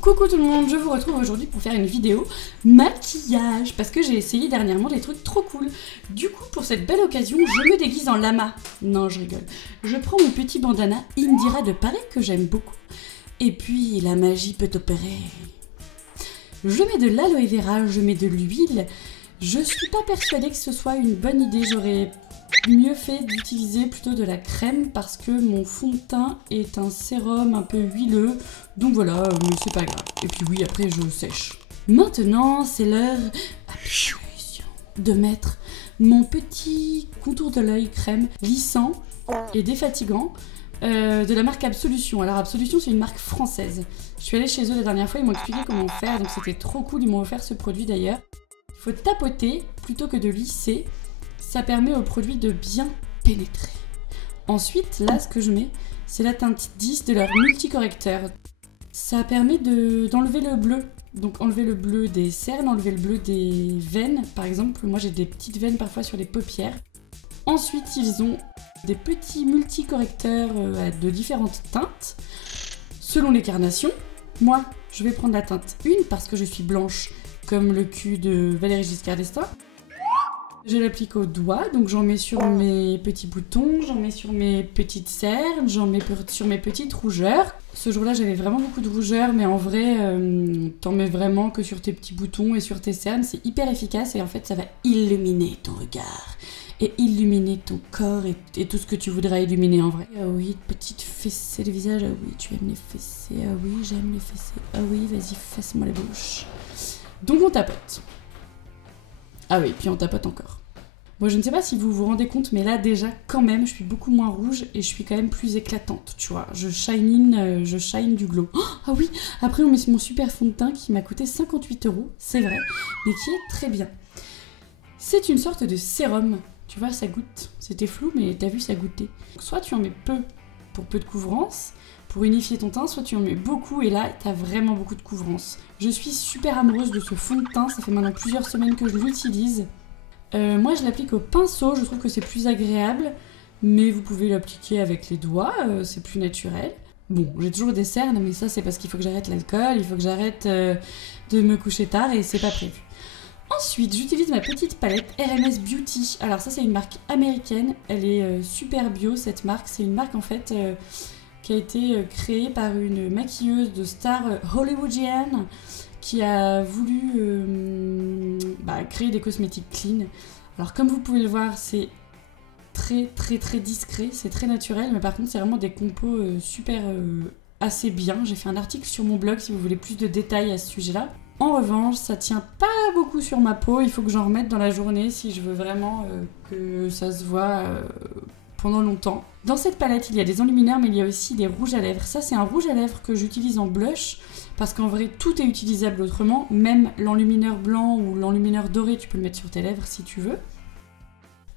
Coucou tout le monde, je vous retrouve aujourd'hui pour faire une vidéo maquillage parce que j'ai essayé dernièrement des trucs trop cool. Du coup, pour cette belle occasion, je me déguise en lama. Non, je rigole. Je prends mon petit bandana Indira de Paris que j'aime beaucoup. Et puis, la magie peut opérer. Je mets de l'aloe vera, je mets de l'huile. Je suis pas persuadée que ce soit une bonne idée. J'aurais mieux fait d'utiliser plutôt de la crème parce que mon fond de teint est un sérum un peu huileux. Donc voilà, mais c'est pas grave. Et puis oui, après je sèche. Maintenant, c'est l'heure de mettre mon petit contour de l'œil crème lissant et défatigant de la marque Absolution. Alors Absolution, c'est une marque française. Je suis allée chez eux la dernière fois, ils m'ont expliqué comment faire, donc c'était trop cool. Ils m'ont offert ce produit d'ailleurs. Il faut tapoter plutôt que de lisser. Ça permet au produit de bien pénétrer. Ensuite, là, ce que je mets, c'est la teinte 10 de leur multicorrecteur. Ça permet d'enlever le bleu. Donc enlever le bleu des cernes, enlever le bleu des veines. Par exemple, moi j'ai des petites veines parfois sur les paupières. Ensuite, ils ont des petits multicorrecteurs de différentes teintes, selon les carnations. Moi, je vais prendre la teinte 1 parce que je suis blanche, comme le cul de Valérie Giscard d'Estaing. Je l'applique au doigt, donc j'en mets sur mes petits boutons, j'en mets sur mes petites cernes, j'en mets sur mes petites rougeurs. Ce jour-là, j'avais vraiment beaucoup de rougeurs, mais en vrai, t'en mets vraiment que sur tes petits boutons et sur tes cernes. C'est hyper efficace et en fait, ça va illuminer ton regard et illuminer ton corps et tout ce que tu voudras illuminer en vrai. Ah oui, petite fessée de visage, ah oui, tu aimes les fessées, ah oui, j'aime les fessées, ah oui, vas-y, fasse-moi la bouche. Donc on tapote. Ah oui, puis on tapote encore. Moi, je ne sais pas si vous vous rendez compte, mais là, déjà, quand même, je suis beaucoup moins rouge et je suis quand même plus éclatante, tu vois. Je shine du glow. Oh, ah oui, après, on met mon super fond de teint qui m'a coûté 58 €, c'est vrai, mais qui est très bien. C'est une sorte de sérum. Tu vois, ça goûte. C'était flou, mais t'as vu, ça goûtait. Soit tu en mets peu pour peu de couvrance, pour unifier ton teint, soit tu en mets beaucoup et là, t'as vraiment beaucoup de couvrance. Je suis super amoureuse de ce fond de teint, ça fait maintenant plusieurs semaines que je l'utilise. Moi, je l'applique au pinceau, je trouve que c'est plus agréable, mais vous pouvez l'appliquer avec les doigts, c'est plus naturel. Bon, j'ai toujours des cernes, mais ça, c'est parce qu'il faut que j'arrête l'alcool, il faut que j'arrête de me coucher tard et c'est pas prévu. Ensuite, j'utilise ma petite palette RMS Beauty. Alors ça, c'est une marque américaine, elle est super bio, cette marque. C'est une marque, en fait, qui a été créée par une maquilleuse de star hollywoodienne qui a voulu créer des cosmétiques clean. Alors comme vous pouvez le voir, c'est très discret, c'est très naturel, mais par contre c'est vraiment des compos super assez bien. J'ai fait un article sur mon blog si vous voulez plus de détails à ce sujet-là. En revanche, ça tient pas beaucoup sur ma peau, il faut que j'en remette dans la journée si je veux vraiment que ça se voit pendant longtemps. Dans cette palette, il y a des enlumineurs, mais il y a aussi des rouges à lèvres. Ça, c'est un rouge à lèvres que j'utilise en blush, parce qu'en vrai, tout est utilisable autrement. Même l'enlumineur blanc ou l'enlumineur doré, tu peux le mettre sur tes lèvres si tu veux.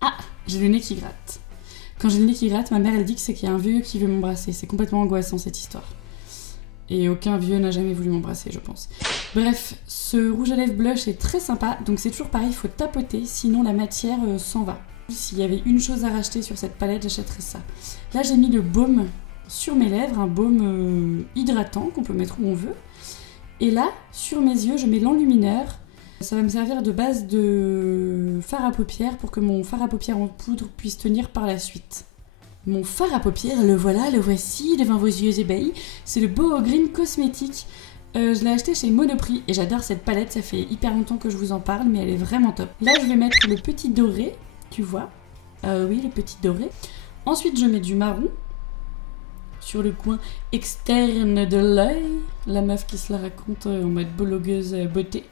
Ah, j'ai le nez qui gratte. Quand j'ai le nez qui gratte, ma mère, elle dit que c'est qu'il y a un vieux qui veut m'embrasser. C'est complètement angoissant, cette histoire. Et aucun vieux n'a jamais voulu m'embrasser, je pense. Bref, ce rouge à lèvres blush est très sympa. Donc c'est toujours pareil, il faut tapoter, sinon la matière s'en va. S'il y avait une chose à racheter sur cette palette, j'achèterais ça. Là, j'ai mis le baume sur mes lèvres, un baume hydratant qu'on peut mettre où on veut. Et là, sur mes yeux, je mets l'enlumineur. Ça va me servir de base de fard à paupières pour que mon fard à paupières en poudre puisse tenir par la suite. Mon fard à paupières, le voilà, le voici, devant vos yeux ébahis. C'est le Boho Green Cosmétique. Je l'ai acheté chez Monoprix et j'adore cette palette. Ça fait hyper longtemps que je vous en parle, mais elle est vraiment top. Là, je vais mettre le petit doré. Tu vois, oui, le petit doré. Ensuite, je mets du marron sur le coin externe de l'œil. La meuf qui se la raconte en mode blogueuse beauté.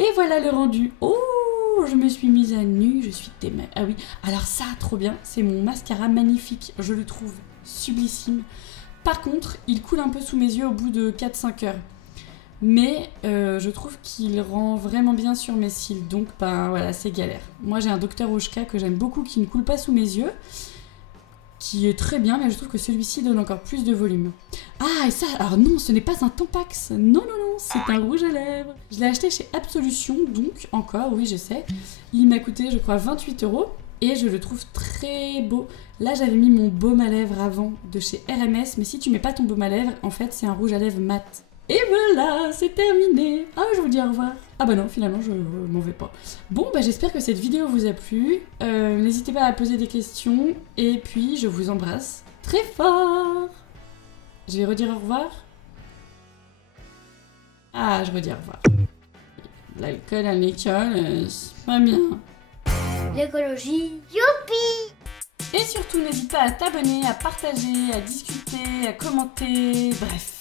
Et voilà le rendu. Oh, je me suis mise à nu, je suis démêlée. Ah oui, alors ça, trop bien, c'est mon mascara magnifique. Je le trouve sublissime. Par contre, il coule un peu sous mes yeux au bout de 4-5 heures. Mais je trouve qu'il rend vraiment bien sur mes cils, donc ben voilà, c'est galère. Moi j'ai un Dr Oshka que j'aime beaucoup qui ne coule pas sous mes yeux, qui est très bien, mais je trouve que celui-ci donne encore plus de volume. Ah, et ça, alors non, ce n'est pas un Tampax, non, c'est un rouge à lèvres. Je l'ai acheté chez Absolution, donc encore, oui je sais, il m'a coûté je crois 28 € et je le trouve très beau. Là j'avais mis mon baume à lèvres avant de chez RMS, mais si tu mets pas ton baume à lèvres, en fait c'est un rouge à lèvres mat. Et voilà, c'est terminé. Ah, je vous dis au revoir. Ah bah non, finalement, je m'en vais pas. Bon, bah j'espère que cette vidéo vous a plu. N'hésitez pas à poser des questions. Et puis, je vous embrasse très fort. Je vais redire au revoir. Ah, je redis au revoir. L'alcool à l'école, c'est pas bien. L'écologie, youpi! Et surtout, n'hésite pas à t'abonner, à partager, à discuter, à commenter, bref.